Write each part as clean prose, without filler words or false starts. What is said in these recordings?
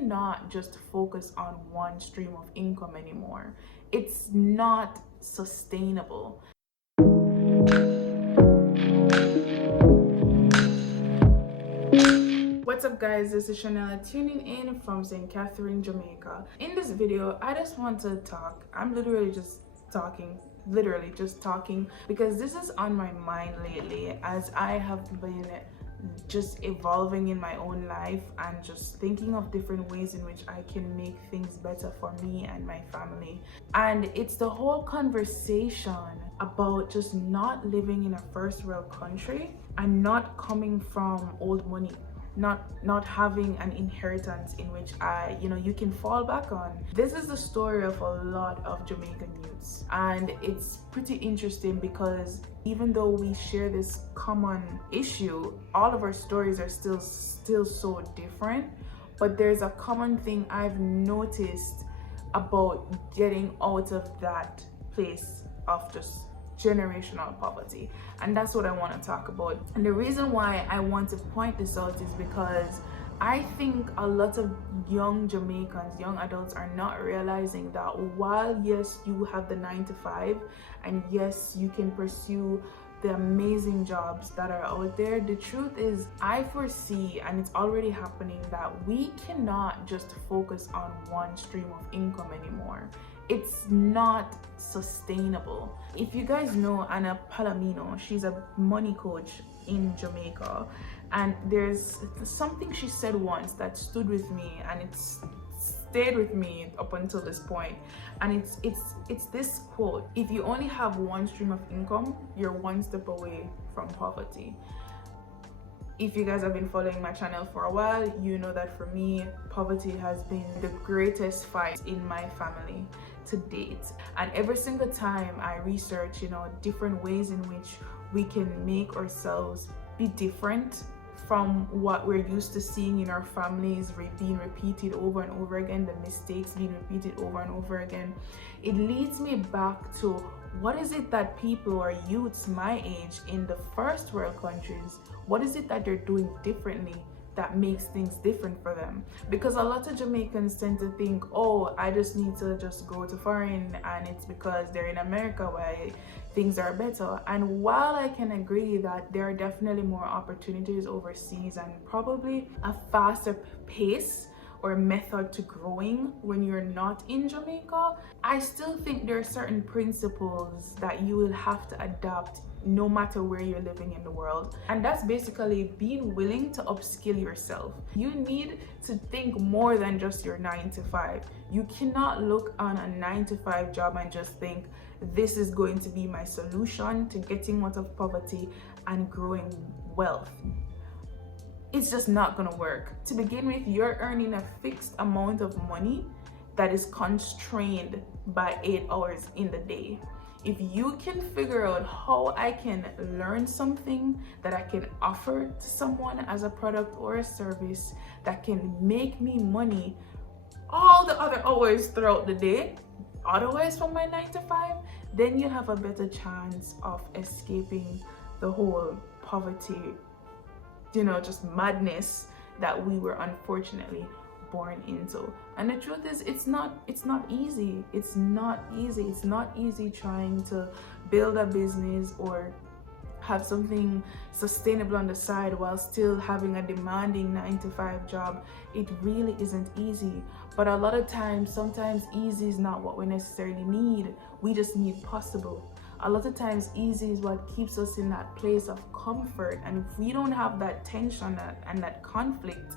cannot just focus on one stream of income anymore. It's not sustainable. What's up guys, this is Chanella tuning in from St. Catherine, Jamaica. In this video, I just want to talk. I'm literally just talking because this is on my mind lately as I have been just evolving in my own life and just thinking of different ways in which I can make things better for me and my family. And it's the whole conversation about just not living in a first world country and not coming from old money, not having an inheritance in which you can fall back on. This is the story of a lot of Jamaican youths, and it's pretty interesting because even though we share this common issue, all of our stories are still so different. But there's a common thing I've noticed about getting out of that place of just generational poverty, and that's what I want to talk about. And the reason why I want to point this out is because I think a lot of young Jamaicans, young adults, are not realizing that while yes, you have the 9 to 5 and yes, you can pursue the amazing jobs that are out there, the truth is I foresee, and it's already happening, that we cannot just focus on one stream of income anymore. It's not sustainable. If you guys know Anna Palomino, she's a money coach in Jamaica, and there's something she said once that stood with me, and it's stayed with me up until this point. And it's this quote: if you only have one stream of income, you're one step away from poverty. If you guys have been following my channel for a while, you know that for me, poverty has been the greatest fight in my family to date. And every single time I research, different ways in which we can make ourselves be different from what we're used to seeing in our families being repeated over and over again, the mistakes being repeated over and over again, it leads me back to what is it that people or youths my age in the first world countries, what is it that they're doing differently that makes things different for them? Because a lot of Jamaicans tend to think, oh, I just need to just go to foreign, and it's because they're in America where things are better. And while I can agree that there are definitely more opportunities overseas and probably a faster pace or method to growing when you're not in Jamaica, I still think there are certain principles that you will have to adopt no matter where you're living in the world. And that's basically being willing to upskill yourself. You need to think more than just your 9 to 5. You cannot look on a 9 to 5 job and just think this is going to be my solution to getting out of poverty and growing wealth. It's just not gonna work. To begin with, you're earning a fixed amount of money that is constrained by 8 hours in the day. If you can figure out how I can learn something that I can offer to someone as a product or a service that can make me money all the other hours throughout the day, otherwise from my 9 to 5, then you'll have a better chance of escaping the whole poverty, just madness that we were unfortunately born into. And the truth is, it's not easy. It's not easy trying to build a business or have something sustainable on the side while still having a demanding 9 to 5 job. It really isn't easy. But a lot of times, sometimes easy is not what we necessarily need. We just need possible. A lot of times easy is what keeps us in that place of comfort. And if we don't have that tension and that conflict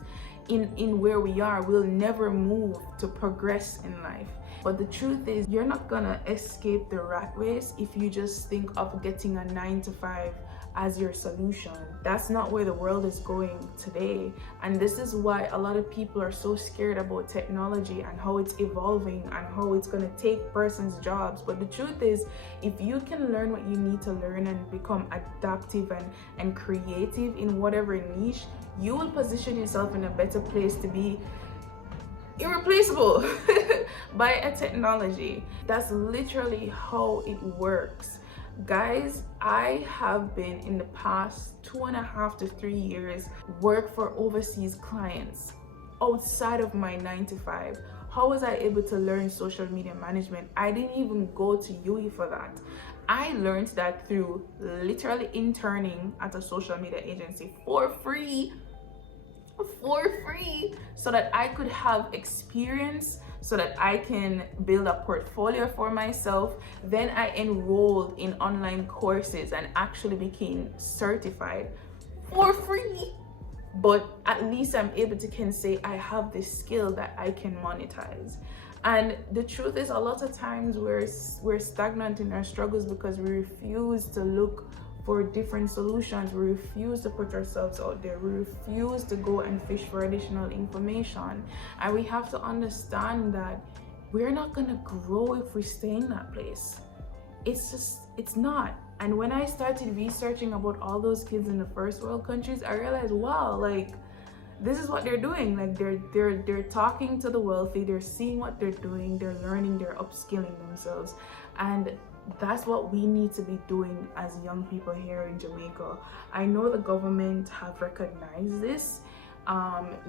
in where we are, we'll never move to progress in life. But the truth is, you're not gonna escape the rat race if you just think of getting a 9 to 5 as your solution. That's not where the world is going today. And this is why a lot of people are so scared about technology and how it's evolving and how it's going to take persons' jobs. But the truth is, if you can learn what you need to learn and become adaptive and creative in whatever niche, you will position yourself in a better place to be irreplaceable by a technology. That's literally how it works. Guys, I have been in the past 2.5 to 3 years work for overseas clients outside of my 9 to 5. How was I able to learn social media management? I didn't even go to UE for that. I learned that through literally interning at a social media agency for free, so that I could have experience, so that I can build a portfolio for myself. Then I enrolled in online courses and actually became certified for free. But at least I'm able to can say I have this skill that I can monetize. And the truth is, a lot of times we're stagnant in our struggles because we refuse to look for different solutions. We refuse to put ourselves out there. We refuse to go and fish for additional information. And we have to understand that we're not gonna grow if we stay in that place. It's not. And when I started researching about all those kids in the first world countries, I realized, wow, like, this is what they're doing. Like, they're talking to the wealthy, they're seeing what they're doing, they're learning, they're upskilling themselves. And that's what we need to be doing as young people here in Jamaica. I know the government have recognized this.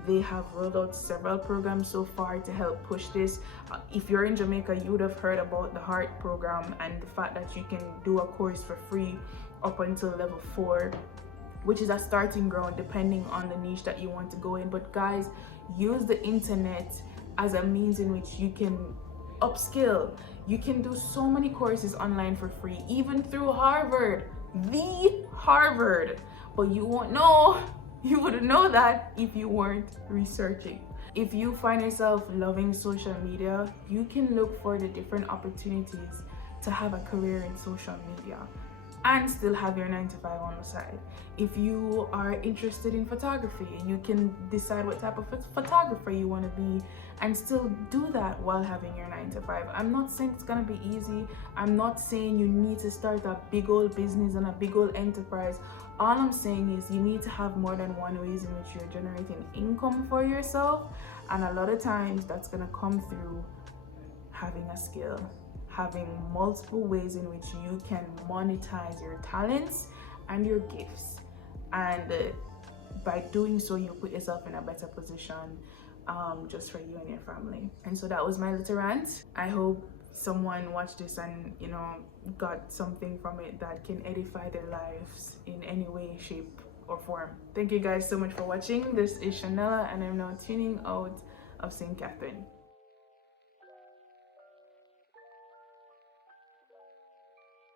They have rolled out several programs so far to help push this. If you're in Jamaica, you would have heard about the HEART program and the fact that you can do a course for free up until level 4, which is a starting ground depending on the niche that you want to go in. But guys, use the internet as a means in which you can upskill. You can do so many courses online for free, even through Harvard, the Harvard. But you won't know, you wouldn't know that if you weren't researching. If you find yourself loving social media, you can look for the different opportunities to have a career in social media and still have your 9 to 5 on the side. If you are interested in photography, you can decide what type of photographer you want to be and still do that while having your 9 to 5. I'm not saying it's gonna be easy. I'm not saying you need to start a big old business and a big old enterprise. All I'm saying is you need to have more than one ways in which you're generating income for yourself. And a lot of times that's gonna come through having a skill, having multiple ways in which you can monetize your talents and your gifts. And by doing so, you put yourself in a better position, just for you and your family. And so that was my little rant. I hope someone watched this and, you know, got something from it that can edify their lives in any way, shape, or form. Thank you guys so much for watching. This is Chanella, and I'm now tuning out of St. Catherine.